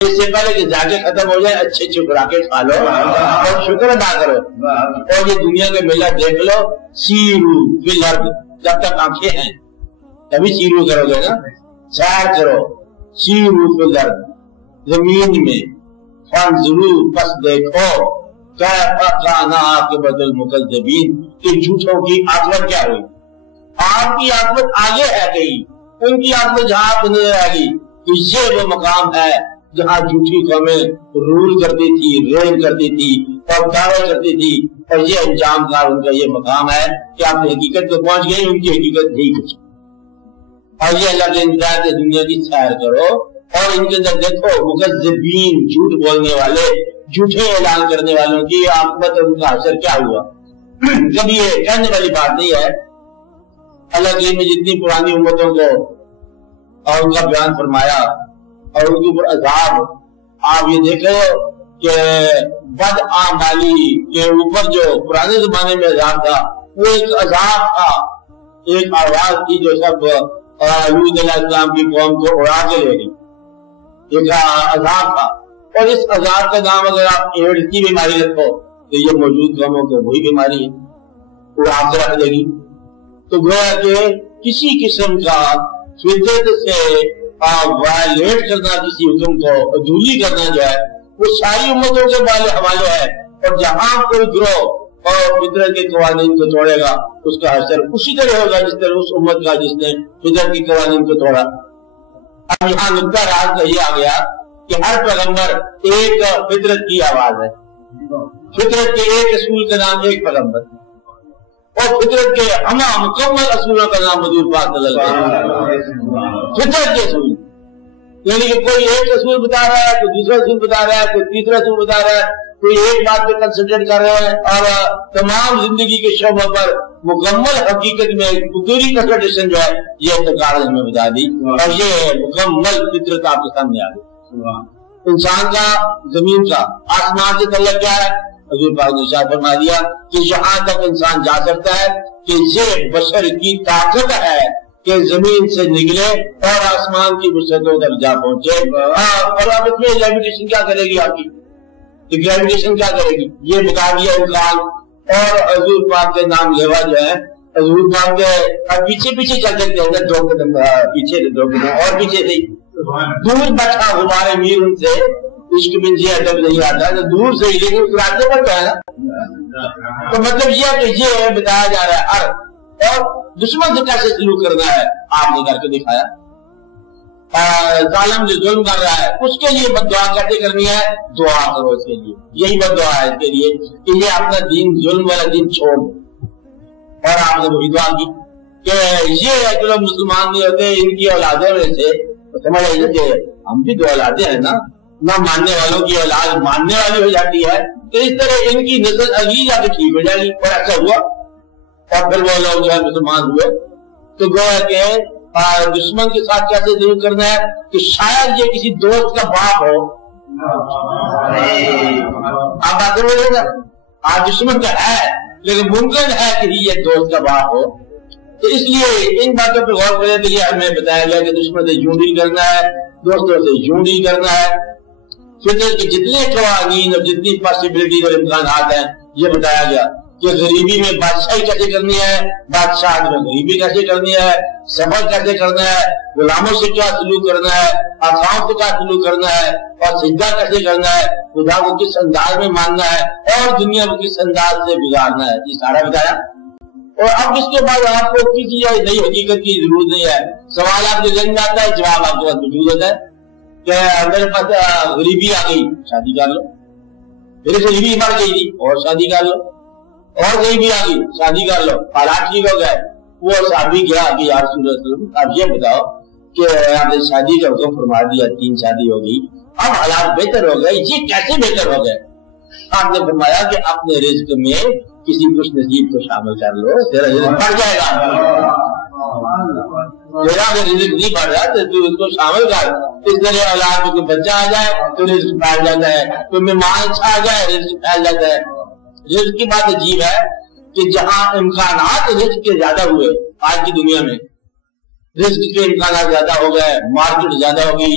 اس سے پہلے کہ ذائقے ختم ہو جائے اچھے اچھے خوراکیں کھا لو اور شکر ادا کرو. اور یہ دنیا کے میلہ دیکھ لو. سیرو فی الارض، جب تک آنکھیں ہیں تبھی سیرو کرو گے نا. سیر کرو. سیرو فی الارض، زمین میں. فانظروا، پس دیکھو. کیف کان عاقبۃ المکذبین، کہ جھوٹوں کی عاقبت کیا ہوئی. آپ کی عاقبت آگے ہے کہیں، ان کی عاقبت جہاں آپ کو نظر آئے گی. تو یہ وہ مقام ہے جہاں جھوٹی قومیں رول کرتی تھی، رول کرتی تھی اور دعوے کرتی تھی. اور یہ انجام کار ان کا یہ مقام ہے کہ آپ حقیقت کو پہنچ گئی. ان کی حقیقت نہیں کچھ. اور یہ اللہ کے ہدایت ہے، دنیا کی سیر کرو اور ان کے اندر دیکھو مکذبین، جھوٹ بولنے والے، جھوٹے اعلان کرنے والوں کی عاقبت اور ان کا حشر کیا ہوا. کبھی یہ کہنے والی بات نہیں ہے. اللہ کے میں جتنی پرانی امتوں کو اور ان کا بیان فرمایا اور ان کے اوپر عذاب، آپ یہ دیکھ رہے ہو کہ بد اعمالی کے اوپر جو پرانے زمانے میں عذاب تھا وہ ایک عذاب تھا، ایک آواز تھی جو سب لوط علیہ السلام کی قوم کو اڑا کے لے گئی. ایک عذاب تھا. اور اس عذاب کا نام اگر آپ ایڈز کی بیماری رکھو تو یہ موجود قوموں کو وہی بیماری ہے، اڑا کے رکھ دے گی. تو گویا کہ کسی قسم کا فطرت سے وائلیٹ کرنا، کسی حکم کو عدولی کرنا جو ہے وہ ساری امتوں کے حوالے ہے. اور جہاں کوئی گروہ اور فطرت کے قوانین کو توڑے گا اس کا اثر اسی طرح ہوگا جس طرح اس امت کا جس نے فطرت کے قوانین کو توڑا. اب یہاں نقطہ راز کا یہ آ گیا کہ ہر پیغمبر ایک فطرت کی آواز ہے. فطرت کے ایک اصول کا نام ایک پیغمبر، اور فطرت کے مکمل اصولوں کا نام حضور پاک صلی اللہ علیہ وسلم. فطرت کے اصول یعنی کہ کوئی ایک اصول بتا رہا ہے، کوئی دوسرا اصول بتا رہا ہے، کوئی تیسرا اصول بتا رہا ہے، کوئی ایک بات پہ کنسنٹریٹ کر رہے ہیں اور تمام زندگی کے شعبوں پر مکمل حقیقت میں پوری کنسنٹریشن جو ہے یہ تقارن ہمیں بتا دی. اور یہ مکمل فطرت آپ کے سامنے آ گئی. انسان کا، زمین کا، آسمان سے تعلق کیا ہے؟ حضور پاک نے ارشاد فرما دیا کہ یہاں تک انسان جا سکتا ہے کہ یہ بشر کی طاقت ہے کہ زمین سے نکلے اور آسمان کی وسعتوں تک جا پہنچے. اور اب اس میں لیویٹیشن کیا کرے گی آپ کی؟ گریویٹیشن کیا کرے گی؟ یہ بتا دیا انسان. اور حضور پاک کے نام لیوا جو ہے، حضور پاک کے پیچھے پیچھے چل سکتے ہیں، 2 قدم پیچھے 2 قدم اور پیچھے سے دور بیٹھا ہمارے میر ان سے عشق میں جی ادب نہیں آتا ہے تو دور سے ہی، لیکن اس راستے پر تو ہے نا. تو مطلب یہ ہے کہ یہ بتایا جا رہا ہے اور دشمن سے کیسے سلوک کرنا ہے آپ نے کر کے دکھایا. ظالم جو ظلم کر رہا ہے اس کے لیے بد دعا کیسے کرنی ہے؟ دعا کرو اس کے لیے. یہی بد دعا ہے اس کے لیے کہ یہ اپنا دین، ظلم والا دین چھوڑ. اور آپ نے وہی دعا کی کہ یہ جو مسلمان نہیں ہوتے ان کی اولادوں میں سے سمجھ آئیے کہ ہم بھی 2 اولادیں ہیں نا، نہ ماننے والوں کی اولاد ماننے والی ہو جاتی ہے تو اس طرح ان کی نسل اگلی جا کے ٹھیک ہو جائے گی. اور ایسا ہوا اور پھر وہ لوگ جو ہے مسلمان ہوئے. تو گویا کہ دشمن کے ساتھ کیسے ظلم کرنا ہے کہ شاید یہ کسی دوست کا باپ ہو. آپ باتیں بولے گا آج دشمن کا ہے لیکن ممکن ہے کہ یہ دوست کا باپ ہو. تو اس لیے ان باتوں پہ غور کرنے کے لیے ہمیں بتایا گیا کہ دشمن سے یوں ڈیل کرنا ہے، دوستوں سے یوں ڈیل کرنا ہے. فطرت کے جتنے قوانین اور جتنی پاسبلٹیز اور امکانات ہیں یہ بتایا گیا کہ غریبی میں بادشاہی کیسے کرنی ہے، بادشاہت میں غریبی کیسے کرنی ہے، صبر کیسے کرنا ہے، غلاموں سے کیا سلوک کرنا ہے، آقاؤں سے کیا سلوک کرنا ہے، اور سجدہ کیسے کرنا ہے، خدا کو کس انداز میں ماننا ہے اور دنیا کو کس انداز سے گزارنا ہے. یہ سارا بتایا. اور اب اس کے بعد آپ کو کسی نئی حقیقت کی ضرورت نہیں ہے. سوال آپ کے ذہن میں آتا ہے، جواب آپ کے پاس موجود ہوتا ہے کہ میرے پاس غریبی آ گئی، شادی کر لو. میرے سے غریبی مر گئی تھی اور شادی کر لو. اور غریبی آ گئی، شادی کر لو. حالات ٹھیک ہو گئے. وہ صحابی کیا کہ یا رسول اللہ آپ یہ بتاؤ کہ آپ نے شادی کا حکم فرما دیا، 3 شادی ہو گئی، اب حالات بہتر ہو گئے، یہ کیسے بہتر ہو گئے؟ آپ نے فرمایا کہ اپنے رزق میں کسی خوش نصیب کو شامل کر لو، تیرا رزق بڑھ جائے گا. تیرا اگر رزق نہیں بڑھ رہا تو اس کو شامل کر. اس طرح اولاد میں کوئی بچہ آ جائے تو رزق پھیل جاتا ہے، کوئی مہمان اچھا آ جائے رزق پھیل جاتا ہے. رزق کی بات عجیب ہے کہ جہاں امکانات رزق کے زیادہ ہوئے آج کی دنیا میں، رزق کے امکانات زیادہ ہو گئے، مارکیٹ زیادہ ہو گئی،